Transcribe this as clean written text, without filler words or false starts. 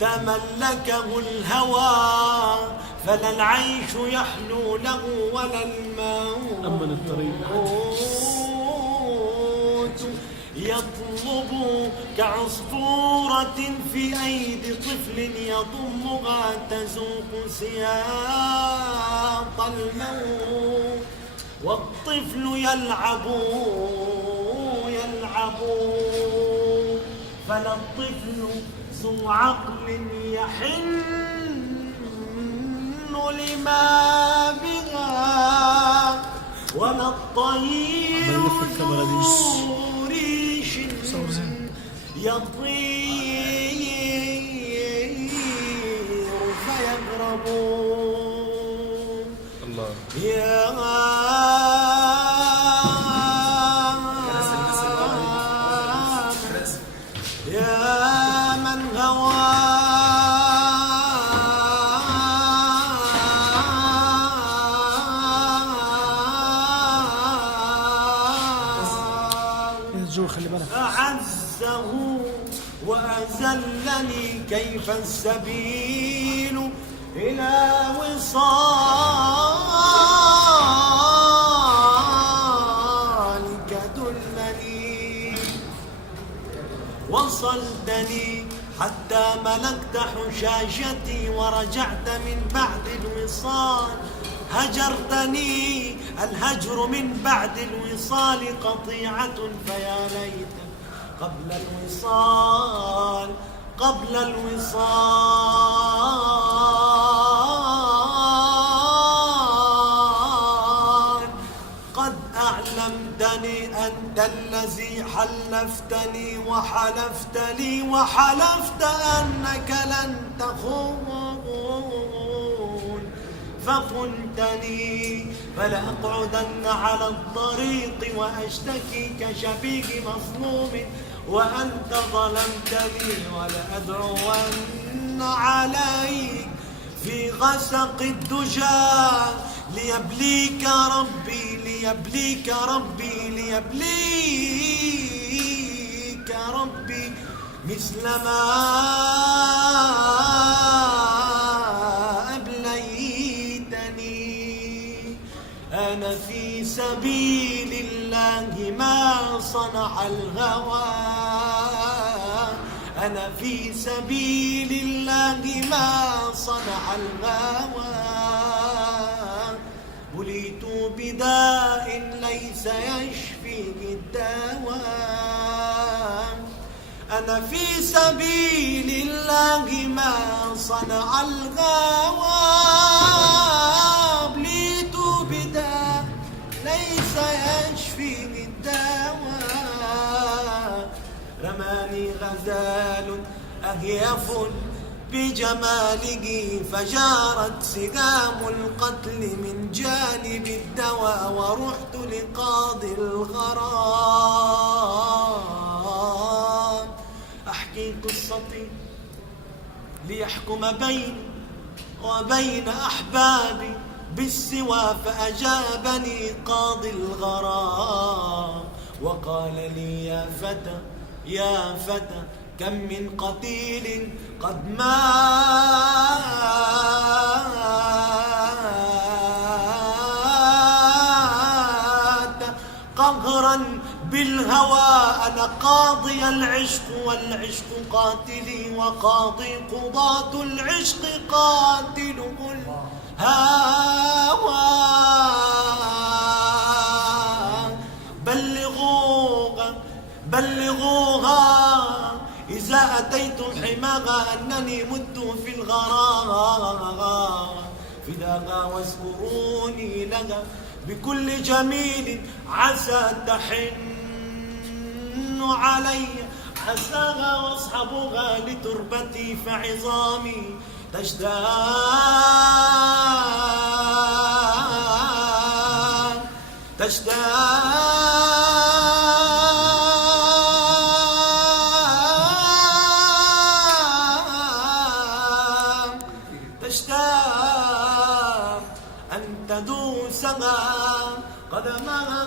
تملكه الهوى فلا العيش يحلو له ولا الموت. أمن الطريق يطلب كعصفورة في أيدي طفل يضمها تذوق سياط الموت. والطفل يلعب فلا الطفل ذو عقل يحن لما بها ولا الطير ذو ريش يطير فيهرب. الله يا من هوى أعزه وأذلني كيف السبيل إلى وصالك دلني. وصلتني حتى ملكت حشاشتي ورجعت من بعد الوصال. هجرتني الهجر من بعد الوصال قطيعة فيا ليت قبل الوصال قد أعلمتني أنت الذي حلفتني وحلفت لي وحلفت أنك لن تخون فخنتني. فلأقعدن على الطريق وأشتكي كشبيك مظلوم وأنت ظلمتني. ولأدعون عليك في غسق الدجى ليبليك ربي مثل ما أبليتني. أنا في سبيل الله ما صنع الهوى. أنا في سبيل الله ما صنع الهوى. بليت بداء ليس يشفيه الدواء. أنا في سبيل الله ما صنع الغوى. بليت بداء ليس يشفيه الدواء. رماني غزال أهيف بجماله فجارت سهام القتل من جانب الدواء. ورحت لقاضي الغرام أحكي قصتي ليحكم بيني وبين أحبابي بالسوى. فأجابني قاضي الغرام وقال لي يا فتى كم من قتيل قد مات قهرا بالهوى. أنا قاضي العشق والعشق قاتلي وقاضي قضاة العشق قاتله الهوى. بلغوها إذا أتيتم حماها أنني مت في الغرام. فداها واذكروني لها بكل جميل عسى تحن علي. عساها واصحبها لتربتي فعظامي تشتاق أن تدوسها قدمها.